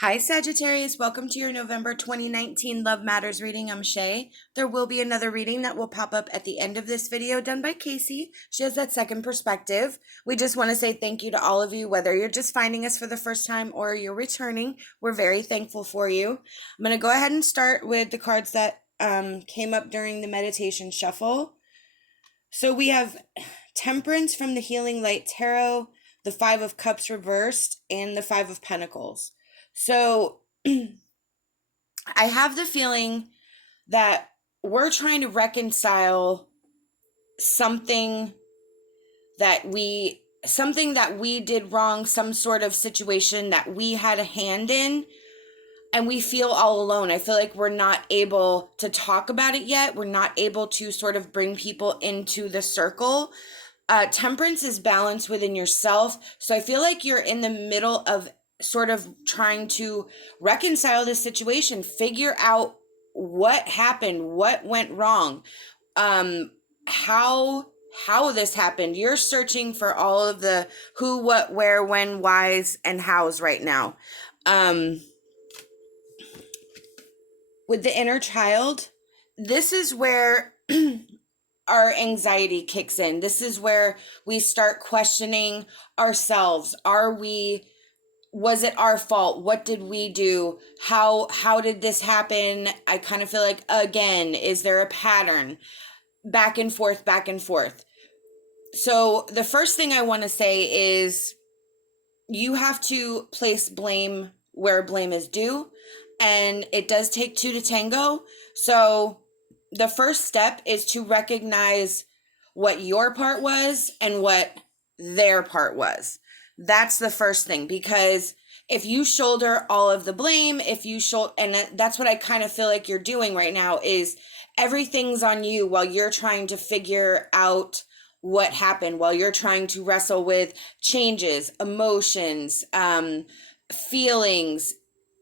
Hi Sagittarius, welcome to your November 2019 Love Matters reading. I'm SHAE. There will be another reading that will pop up at the end of this video done by KACEE. She has that second perspective. We just want to say thank you to all of you, whether you're just finding us for the first time or you're returning. We're very thankful for you. I'm going to go ahead and start with the cards that came up during the meditation shuffle. So we have Temperance from the Healing Light Tarot, the Five of Cups reversed, and the Five of Pentacles. So I have the feeling that we're trying to reconcile something that we did wrong, some sort of situation that we had a hand in, and we feel all alone. I feel like we're not able to talk about it yet. We're not able to sort of bring people into the circle. Temperance is balance within yourself. So I feel like you're in the middle of sort of trying to reconcile this situation, figure out what happened, what went wrong, how this happened. You're searching for all of the who, what, where, when, whys, and hows right now. With the inner child, this is where our anxiety kicks in. This is where we start questioning ourselves. Was it our fault? What did we do? How did this happen? I kind of feel like, again, is there a pattern? Back and forth, back and forth. So the first thing I want to say is you have to place blame where blame is due. And it does take two to tango. So the first step is to recognize what your part was and what their part was. That's the first thing, because if you shoulder all of the blame, and that's what I kind of feel like you're doing right now, is everything's on you while you're trying to figure out what happened, while you're trying to wrestle with changes, emotions, feelings,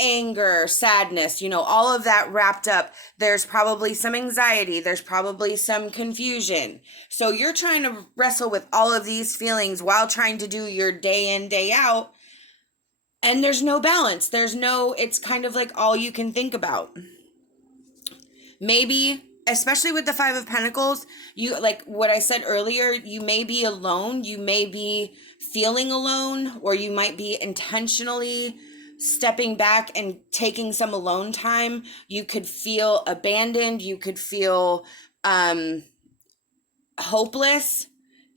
anger, sadness, all of that wrapped up. There's probably some anxiety. There's probably some confusion. So you're trying to wrestle with all of these feelings while trying to do your day in, day out. And there's no balance. It's kind of like all you can think about. Maybe, especially with the Five of Pentacles, you, like what I said earlier, you may be alone. You may be feeling alone, or you might be intentionally stepping back and taking some alone time. You could feel abandoned. You could feel hopeless,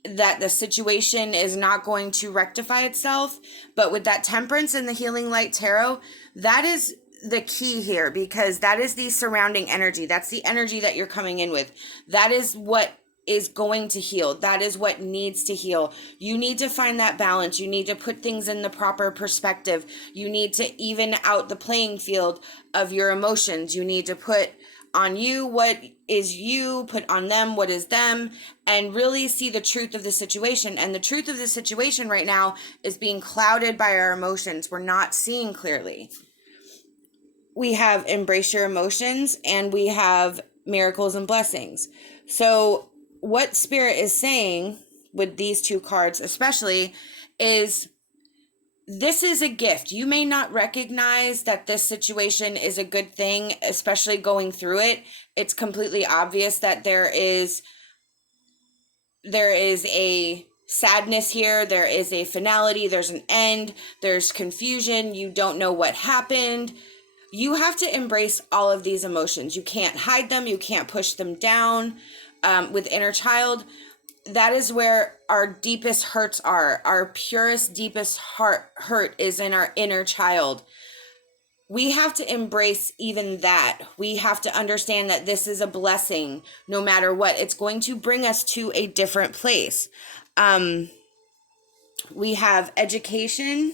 that the situation is not going to rectify itself. But with that Temperance and the Healing Light Tarot, that is the key here, because that is the surrounding energy. That's the energy that you're coming in with. That is what is going to heal. That is what needs to heal. You need to find that balance. You need to put things in the proper perspective. You need to even out the playing field of your emotions. You need to put on you what is you, put on them what is them, and really see the truth of the situation. And the truth of the situation right now is being clouded by our emotions. We're not seeing clearly. We have Embrace Your Emotions, and we have Miracles and Blessings. So what Spirit is saying with these two cards especially is, this is a gift. You may not recognize that this situation is a good thing, especially going through it. It's completely obvious that there is a sadness here. There is a finality. There's an end. There's confusion. You don't know what happened. You have to embrace all of these emotions. You can't hide them. You can't push them down. With inner child, that is where our deepest hurts are. Our purest, deepest hurt is in our inner child. We have to embrace even that. We have to understand that this is a blessing no matter what. It's going to bring us to a different place. We have Education,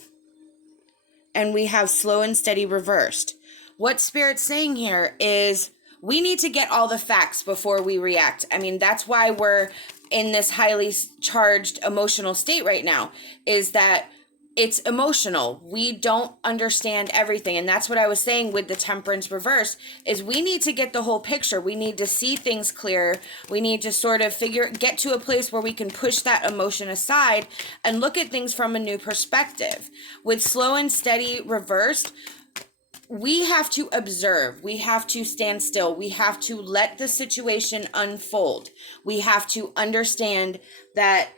and we have Slow and Steady reversed. What Spirit's saying here is, we need to get all the facts before we react. I mean, that's why we're in this highly charged emotional state right now, is that it's emotional. We don't understand everything. And that's what I was saying with the Temperance reverse, is we need to get the whole picture. We need to see things clear. We need to sort of get to a place where we can push that emotion aside and look at things from a new perspective. With Slow and Steady reversed, we have to observe. We have to stand still. We have to let the situation unfold. We have to understand that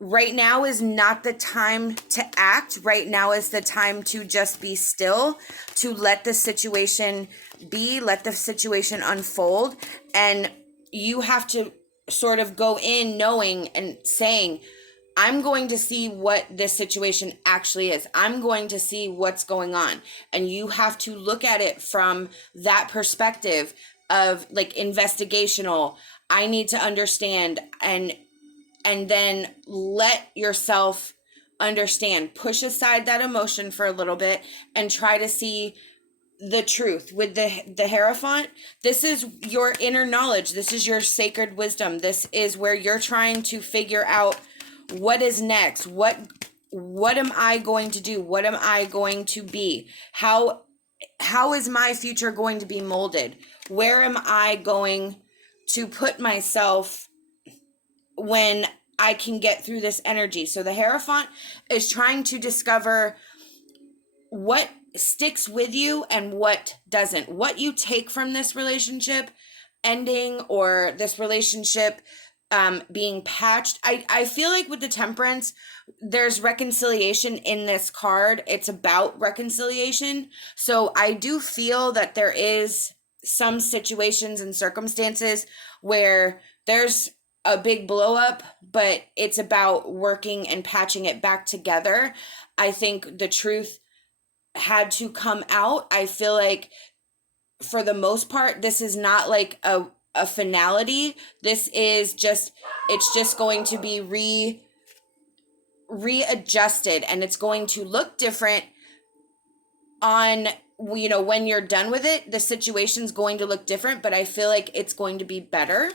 right now is not the time to act. Right now is the time to just be still, to let the situation be, let the situation unfold. And you have to sort of go in knowing and saying, I'm going to see what this situation actually is. I'm going to see what's going on. And you have to look at it from that perspective of like investigational. I need to understand and then let yourself understand. Push aside that emotion for a little bit and try to see the truth. With the Hierophant, this is your inner knowledge. This is your sacred wisdom. This is where you're trying to figure out what is next. What am I going to do? What am I going to be? How is my future going to be molded? Where am I going to put myself when I can get through this energy? So the Hierophant is trying to discover what sticks with you and what doesn't. What you take from this relationship ending or this relationship being patched. I feel like with the Temperance, there's reconciliation in this card. It's about reconciliation. So I do feel that there is some situations and circumstances where there's a big blow up, but it's about working and patching it back together. I think the truth had to come out. I feel like for the most part, this is not like a finality. This is just, it's just going to be readjusted, and it's going to look different on, you know, when you're done with it. The situation's going to look different, but I feel like it's going to be better.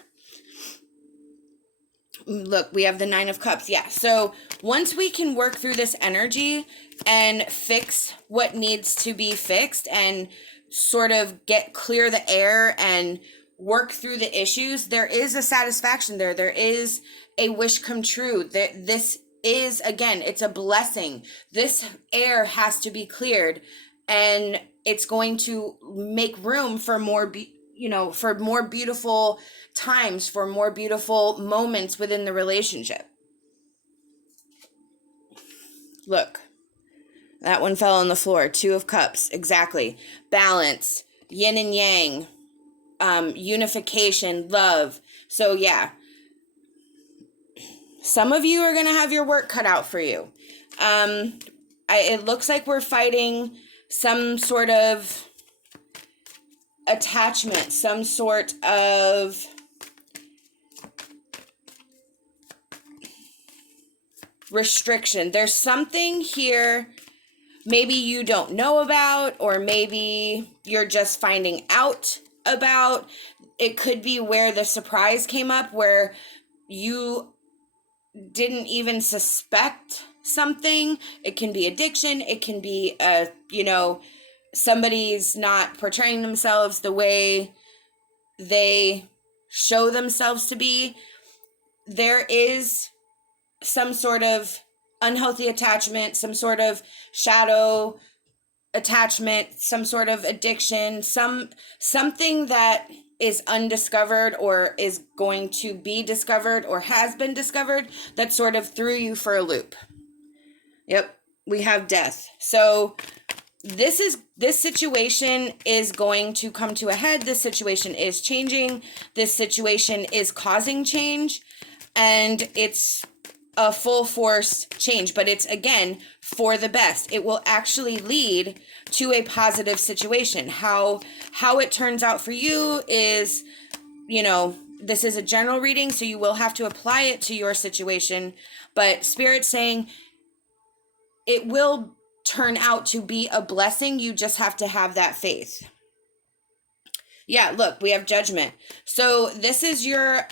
Look, we have the Nine of Cups. Yeah. So once we can work through this energy and fix what needs to be fixed and sort of clear the air and work through the issues, there is a satisfaction there. There is a wish come true. This is, again, it's a blessing. This air has to be cleared, and it's going to make room for more, for more beautiful times, for more beautiful moments within the relationship. Look, that one fell on the floor. Two of Cups, exactly. Balance, yin and yang, unification, love. So yeah, some of you are going to have your work cut out for you. It looks like we're fighting some sort of attachment, some sort of restriction. There's something here maybe you don't know about, or maybe you're just finding out about. It could be where the surprise came up, where you didn't even suspect something. It can be addiction. It can be, somebody's not portraying themselves the way they show themselves to be. There is some sort of unhealthy attachment, some sort of shadow attachment, some sort of addiction, something that is undiscovered or is going to be discovered or has been discovered that sort of threw you for a loop. Yep, we have Death. So this situation is going to come to a head. This situation is changing. This situation is causing change, and it's a full force change, but it's, again, for the best. It will actually lead to a positive situation. How it turns out for you is, this is a general reading, so you will have to apply it to your situation, but Spirit's saying it will turn out to be a blessing. You just have to have that faith. Yeah, look, we have Judgment. So this is your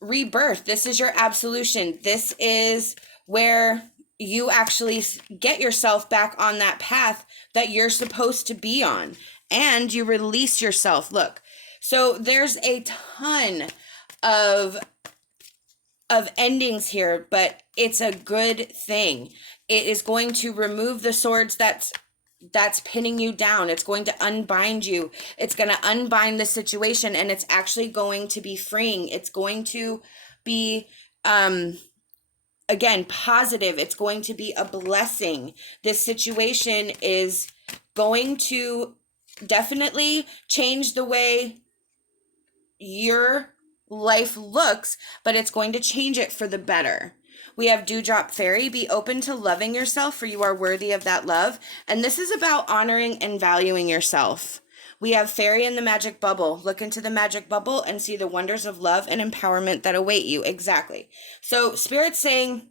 rebirth. This is your absolution. This is where you actually get yourself back on that path that you're supposed to be on, and you release yourself. Look, so there's a ton of endings here, but it's a good thing. It is going to remove the swords that's that's pinning you down. It's going to unbind you. It's going to unbind the situation, and it's actually going to be freeing. It's going to be, again, positive. It's going to be a blessing. This situation is going to definitely change the way your life looks, but it's going to change it for the better. We have Dewdrop Fairy. Be open to loving yourself, for you are worthy of that love. And this is about honoring and valuing yourself. We have Fairy in the Magic Bubble. Look into the magic bubble and see the wonders of love and empowerment that await you. Exactly. So Spirit's saying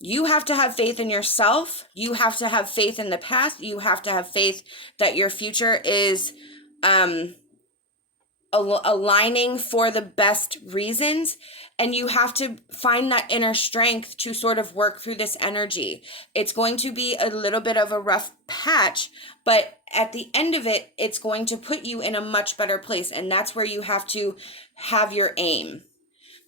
you have to have faith in yourself. You have to have faith in the past. You have to have faith that your future is aligning for the best reasons, and you have to find that inner strength to sort of work through this energy. It's going to be a little bit of a rough patch, but at the end of it, it's going to put you in a much better place, and that's where you have to have your aim.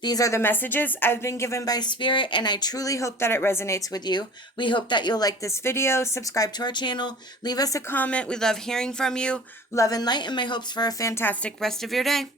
These are the messages I've been given by Spirit, and I truly hope that it resonates with you. We hope that you'll like this video, subscribe to our channel, leave us a comment. We love hearing from you. Love and light, and my hopes for a fantastic rest of your day.